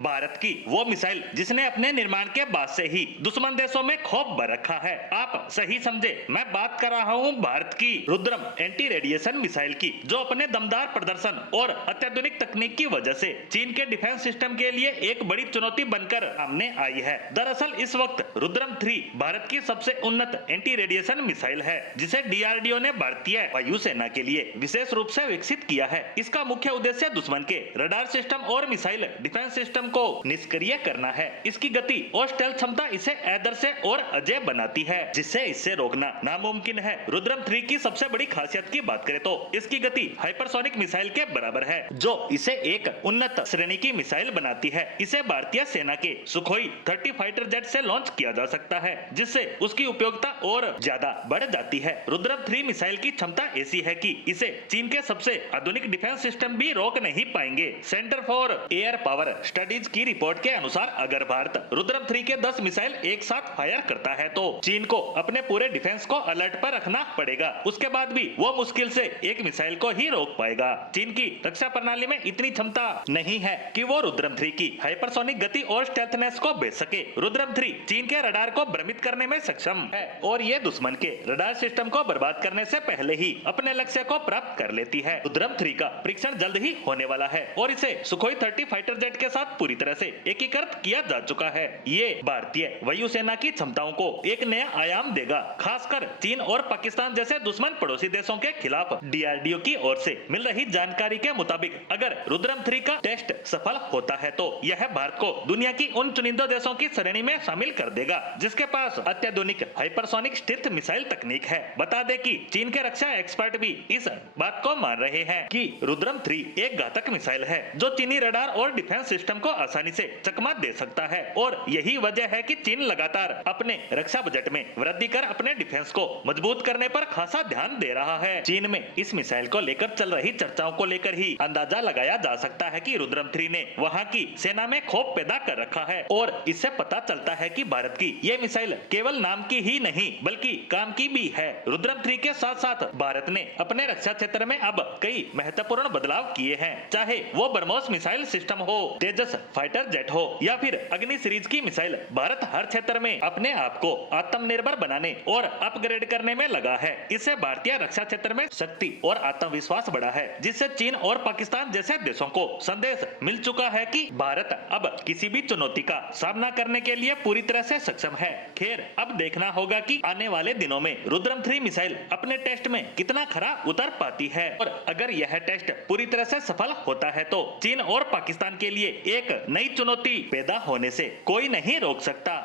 भारत की वो मिसाइल जिसने अपने निर्माण के बाद से ही दुश्मन देशों में खौफ भर रखा है। आप सही समझे, मैं बात कर रहा हूँ भारत की रुद्रम एंटी रेडिएशन मिसाइल की, जो अपने दमदार प्रदर्शन और अत्याधुनिक तकनीक की वजह से चीन के डिफेंस सिस्टम के लिए एक बड़ी चुनौती बनकर सामने आई है। दरअसल इस वक्त रुद्रम 3 भारत की सबसे उन्नत एंटी रेडिएशन मिसाइल है, जिसे डीआरडीओ ने भारतीय वायुसेना के लिए विशेष रूप से विकसित किया है। इसका मुख्य उद्देश्य दुश्मन के रडार सिस्टम और मिसाइल डिफेंस सिस्टम को निष्क्रिय करना है। इसकी गति और स्टेल्थ क्षमता इसे आदर्श और अजय बनाती है, जिससे इसे रोकना नामुमकिन है। रुद्रम 3 की सबसे बड़ी खासियत की बात करें तो इसकी गति हाइपरसोनिक मिसाइल के बराबर है, जो इसे एक उन्नत श्रेणी की मिसाइल बनाती है। इसे भारतीय सेना के सुखोई 30 फाइटर जेट से लॉन्च किया जा सकता है, जिससे उसकी उपयोगिता और ज्यादा बढ़ जाती है। रुद्रम 3 मिसाइल की क्षमता ऐसी है कि इसे चीन के सबसे आधुनिक डिफेंस सिस्टम भी रोक नहीं पाएंगे। Centre for air power studies की रिपोर्ट के अनुसार अगर भारत रुद्रम 3 के 10 मिसाइल एक साथ फायर करता है तो चीन को अपने पूरे डिफेंस को अलर्ट पर रखना पड़ेगा। उसके बाद भी वो मुश्किल से एक मिसाइल को ही रोक पाएगा। चीन की रक्षा प्रणाली में इतनी क्षमता नहीं है कि वो रुद्रम 3 की हाइपरसोनिक गति और स्टेल्थनेस को भेज सके। रुद्रम 3 चीन के रडार को भ्रमित करने में सक्षम है और ये दुश्मन के रडार सिस्टम को बर्बाद करने से पहले ही अपने लक्ष्य को प्राप्त कर लेती है। रुद्रम 3 का परीक्षण जल्द ही होने वाला है और इसे सुखोई 30 फाइटर जेट के साथ पूरी तरह से एकीकृत किया जा चुका है। ये भारतीय वायुसेना की क्षमताओं को एक नया आयाम देगा, खासकर चीन और पाकिस्तान जैसे दुश्मन पड़ोसी देशों के खिलाफ। डीआरडीओ की ओर से मिल रही जानकारी के मुताबिक अगर रुद्रम 3 का टेस्ट सफल होता है तो यह भारत को दुनिया की उन चुनिंदा देशों की श्रेणी में शामिल कर देगा जिसके पास अत्याधुनिक हाइपरसोनिक स्टिल्थ मिसाइल तकनीक है। बता दें कि चीन के रक्षा एक्सपर्ट भी इस बात को मान रहे हैं कि रुद्रम 3 एक घातक मिसाइल है, जो चीनी रडार और डिफेंस सिस्टम को आसानी से चकमा दे सकता है। और यही वजह है कि चीन लगातार अपने रक्षा बजट में वृद्धि कर अपने डिफेंस को मजबूत करने पर खासा ध्यान दे रहा है। चीन में इस मिसाइल को लेकर चल रही चर्चाओं को लेकर ही अंदाजा लगाया जा सकता है कि रुद्रम 3 ने वहां की सेना में खौफ पैदा कर रखा है और इससे पता चलता है कि भारत की ये मिसाइल केवल नाम की ही नहीं बल्कि काम की भी है। रुद्रम 3 के साथ साथ भारत ने अपने रक्षा क्षेत्र में अब कई महत्वपूर्ण बदलाव किए हैं, चाहे वो ब्रह्मोस मिसाइल सिस्टम हो, तेजस फाइटर जेट हो या फिर अग्नि सीरीज की मिसाइल। भारत हर क्षेत्र में अपने आप को आत्मनिर्भर बनाने और अपग्रेड करने में लगा है। इससे भारतीय रक्षा क्षेत्र में शक्ति और आत्मविश्वास बढ़ा है, जिससे चीन और पाकिस्तान जैसे देशों को संदेश मिल चुका है कि भारत अब किसी भी चुनौती का सामना करने के लिए पूरी तरह से सक्षम है। खैर, अब देखना होगा कि आने वाले दिनों में रुद्रम 3 मिसाइल अपने टेस्ट में कितना खरा उतर पाती है और अगर यह टेस्ट पूरी तरह से सफल होता है तो चीन और पाकिस्तान के लिए एक नई चुनौती पैदा होने से कोई नहीं रोक सकता।